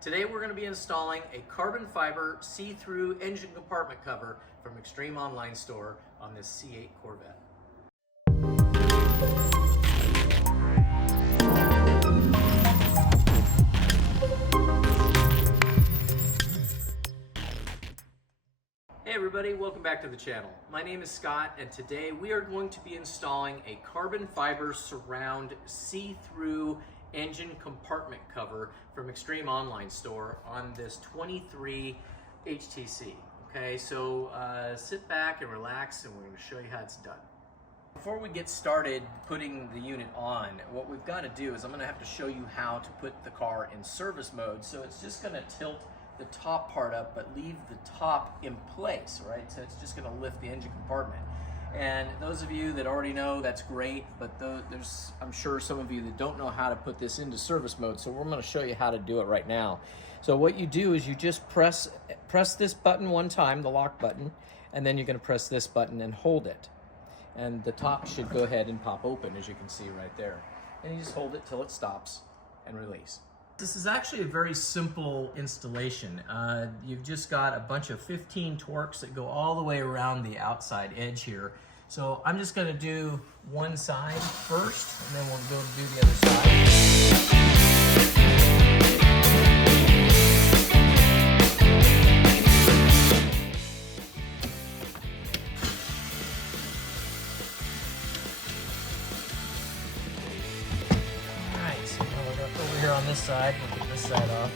Today we're going to be installing a carbon fiber see-through engine compartment cover from Extreme Online Store on this C8 Corvette. Hey everybody, welcome back to the channel. My name is Scott and today we are going to be installing a carbon fiber surround see-through engine compartment cover from Extreme Online Store on this 23 HTC. Okay, so sit back and relax and we're going to show you how it's done. Before we get started putting the unit on, what we've got to do is I'm going to have to show you how to put the car in service mode. So it's just going to tilt the top part up but leave the top in place, right? So it's just going to lift the engine compartment. And those of you that already know, that's great, but there's, I'm sure, some of you that don't know how to put this into service mode, so we're going to show you how to do it right now. So what you do is you just press this button one time, the lock button, and then you're going to press this button and hold it. And the top should go ahead and pop open, as you can see right there. And you just hold it till it stops and release. This is actually a very simple installation. You've just got a bunch of 15 Torx that go all the way around the outside edge here. So I'm just going to do one side first, and then we'll go do the other side. Here on this side, we'll get this side off.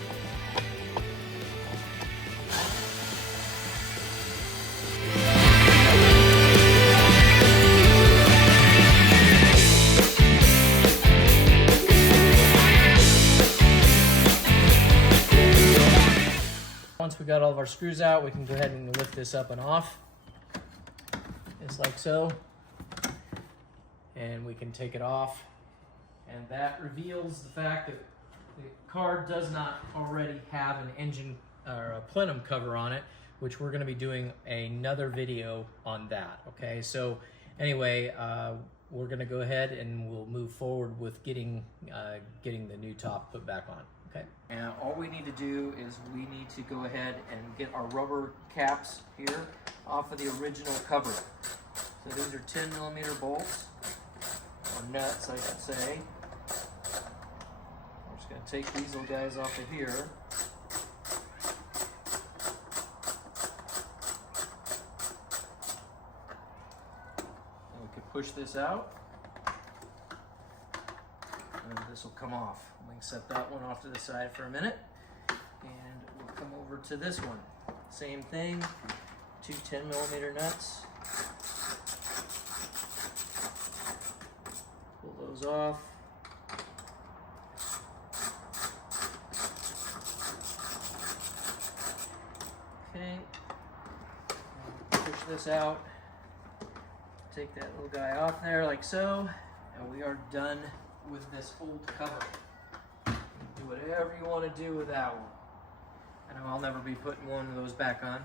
Once we got all of our screws out, we can go ahead and lift this up and off, just like so. And we can take it off. And that reveals the fact that the car does not already have an engine or a plenum cover on it, which we're going to be doing another video on that. Okay, so anyway, we're going to go ahead and we'll move forward with getting the new top put back on. Okay, and all we need to do is we need to go ahead and get our rubber caps here off of the original cover. So these are 10mm bolts, or nuts I should say. Going to take these little guys off of here. And we can push this out, and this will come off. We can set that one off to the side for a minute, and we'll come over to this one. Same thing, two 10mm nuts. Pull those off. Okay, push this out, take that little guy off there like so, and we are done with this old cover. Do whatever you want to do with that one. I know I'll never be putting one of those back on.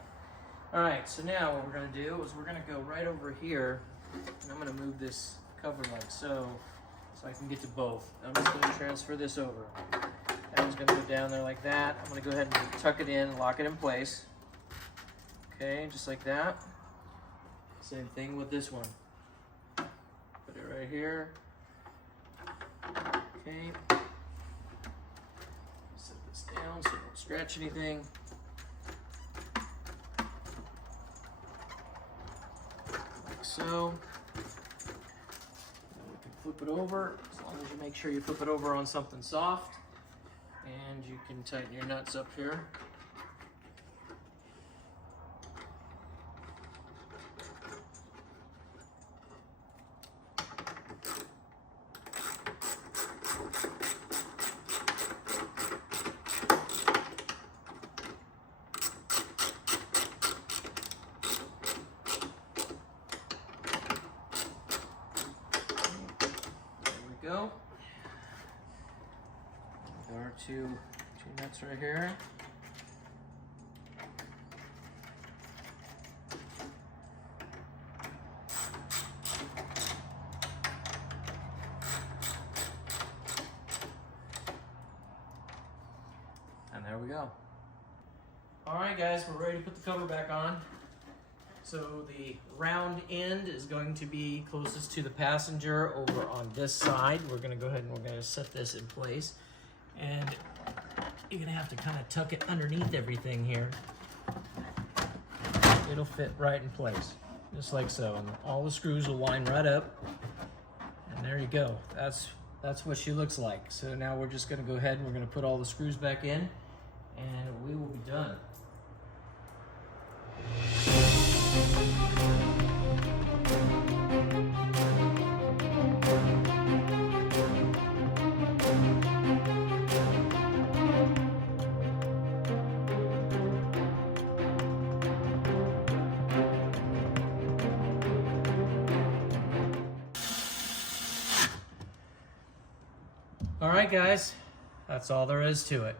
Alright, so now what we're going to do is we're going to go right over here, and I'm going to move this cover like so I can get to both. I'm just going to transfer this over. That one's going to go down there like that. I'm going to go ahead and tuck it in, lock it in place. Okay, just like that. Same thing with this one. Put it right here. Okay. Set this down so it don't scratch anything. Like so. And we can flip it over, as long as you make sure you flip it over on something soft. And you can tighten your nuts up here. Go. There are two nuts right here. And there we go. go. All right, guys, we're ready to put the cover back on. So the round end is going to be closest to the passenger over on this side. We're gonna go ahead and we're gonna set this in place. And you're gonna have to kind of tuck it underneath everything here. It'll fit right in place, just like so. And all the screws will line right up. And there you go. That's what she looks like. So now we're just gonna go ahead and we're gonna put all the screws back in and we will be done. All right, guys, that's all there is to it.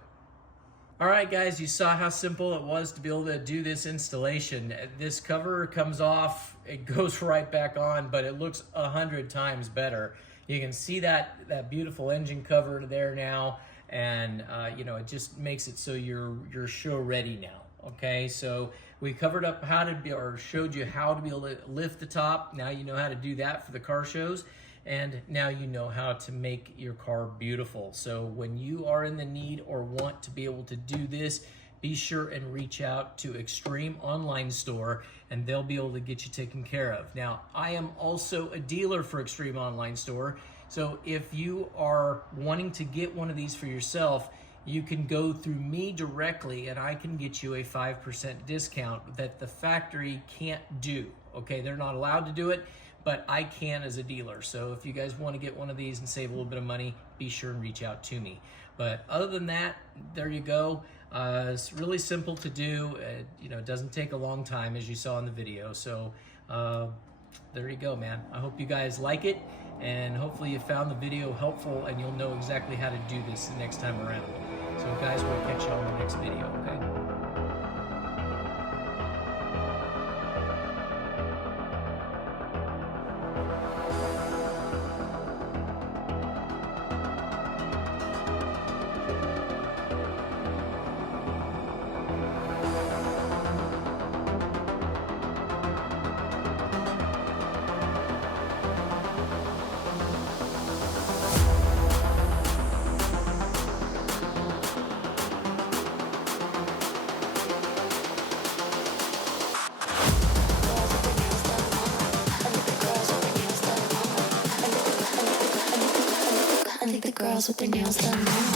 All right, guys, you saw how simple it was to be able to do this installation. This cover comes off, it goes right back on, but it looks 100 times better. You can see that beautiful engine cover there now, and you know, it just makes it so you're show ready now. Okay, so we covered up how to be, or showed you how to be able to lift the top. Now you know how to do that for the car shows. And now you know how to make your car beautiful. So when you are in the need or want to be able to do this, be sure and reach out to Extreme Online Store and they'll be able to get you taken care of. Now, I am also a dealer for Extreme Online Store. So if you are wanting to get one of these for yourself, you can go through me directly and I can get you a 5% discount that the factory can't do. Okay, they're not allowed to do it, but I can as a dealer. So if you guys want to get one of these and save a little bit of money, be sure and reach out to me. But other than that, there you go. It's really simple to do. You know, it doesn't take a long time, as you saw in the video. So there you go, man. I hope you guys like it, and hopefully you found the video helpful and you'll know exactly how to do this the next time around. So guys, we'll catch you on the next video, okay? I think the girls with their nails done now.